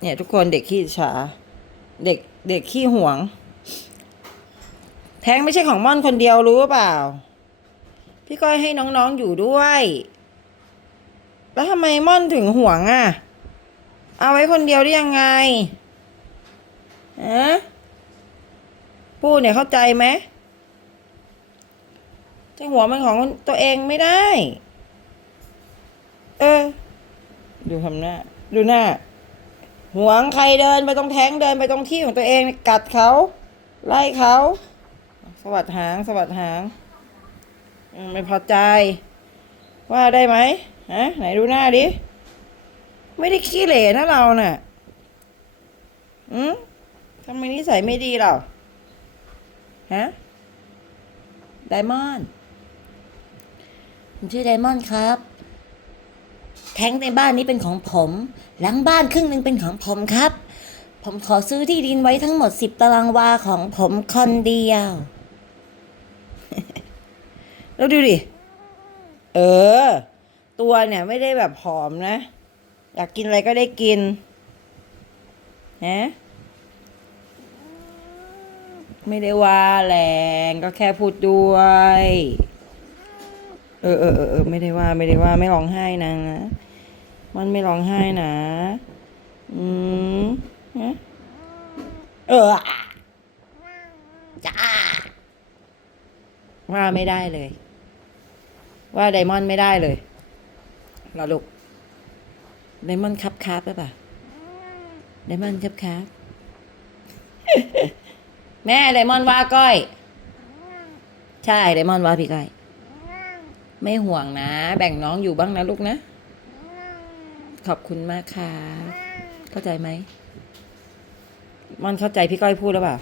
เนี่ย ทุกคนเด็กขี้ฉาเด็กเด็กขี้หวง แท้งไม่ใช่ของม่อนคนเดียวรู้เปล่า พี่ก้อยให้น้องๆอยู่ด้วย แล้วทำไมม่อนถึงหวงอะ เอาไว้คนเดียวได้ยังไงฮะพูดเนี่ยเข้าใจไหมจะหัวมันของตัวเองไม่ได้ เออ ดูทำหน้า ดูหน้า หวงใครเดินไปตรงแท้งเดินไปตรงที่ของตัวเองกัดเขาไล่เขา สวัสดหาง สวัสดหางไม่พอใจ ว่าได้ไหมฮะไหนดูหน้าดิ ไม่ได้ขี้เหร่นะเราน่ะอืมทำไมนิสัยไม่ดีเราฮะไดมอนด์ผมชื่อไดมอนด์ครับ แท้งในบ้านนี้เป็นของผม หลังบ้านครึ่งหนึ่งเป็นของผมครับ ผมขอซื้อที่ดินไว้ทั้งหมดสิบตารางวาของผมคนเดียว แล้วดูดิ เออ ตัวเนี่ยไม่ได้แบบผอมนะ อยากกินอะไรก็ได้กินฮะไม่ได้ว่าแรงก็แค่พูดด้วย เออเออเออเออไม่ได้ว่าไม่ได้ว่าไม่ร้องไห้นะ มันไม่ร้องไห้นะ อืมฮะเออจ้าว่าไม่ได้เลย ว่าไดมอนด์ไม่ได้เลยเหราลูกไดมอนด์ครับครับหรือเปล่าไดมอนด์ครับครับแม่ไดมอนด์ว่าก้อย ใช่ไดมอนด์ว่าพี่ก้อย ไม่ห่วงนะ แบ่งน้องอยู่บ้างนะลูกนะ ขอบคุณมากค่ะ เข้าใจไหมมันเข้าใจพี่ก้อยพูดหรือเปล่า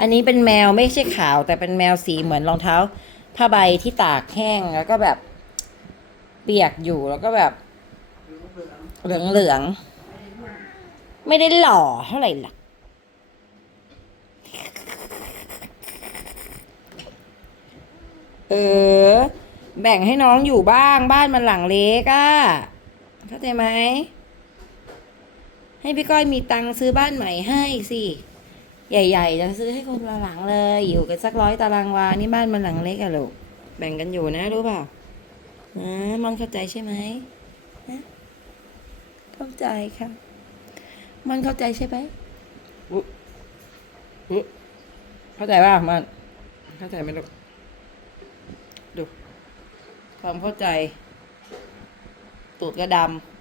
อันนี้เป็นแมวไม่ใช่ขาว แต่เป็นแมวสีเหมือนรองเท้าผ้าใบที่ตากแห้งแล้วก็แบบ เปียกอยู่แล้วก็แบบเหลืองเหลืองๆไม่ได้หล่อเท่าไหร่หรอก เออ แบ่งให้น้องอยู่บ้างบ้านมันหลังเล็กอะเข้าใจไหมให้พี่ก้อยมีตังค์ซื้อบ้านใหม่ให้สิใหญ่ ๆ จะซื้อให้คนละหลังเลย อยู่กันสักร้อยตารางวา นี่บ้านมันหลังเล็กอะลูกแบ่งกันอยู่นะรู้เปล่าอ่ามันเข้าใจใช่ไหมฮะเข้าใจค่ะมันเข้าใจใช่ไหมเข้าใจป่ะมันเข้าใจไหมลูก ความเข้าใจ ตูดก็ดำ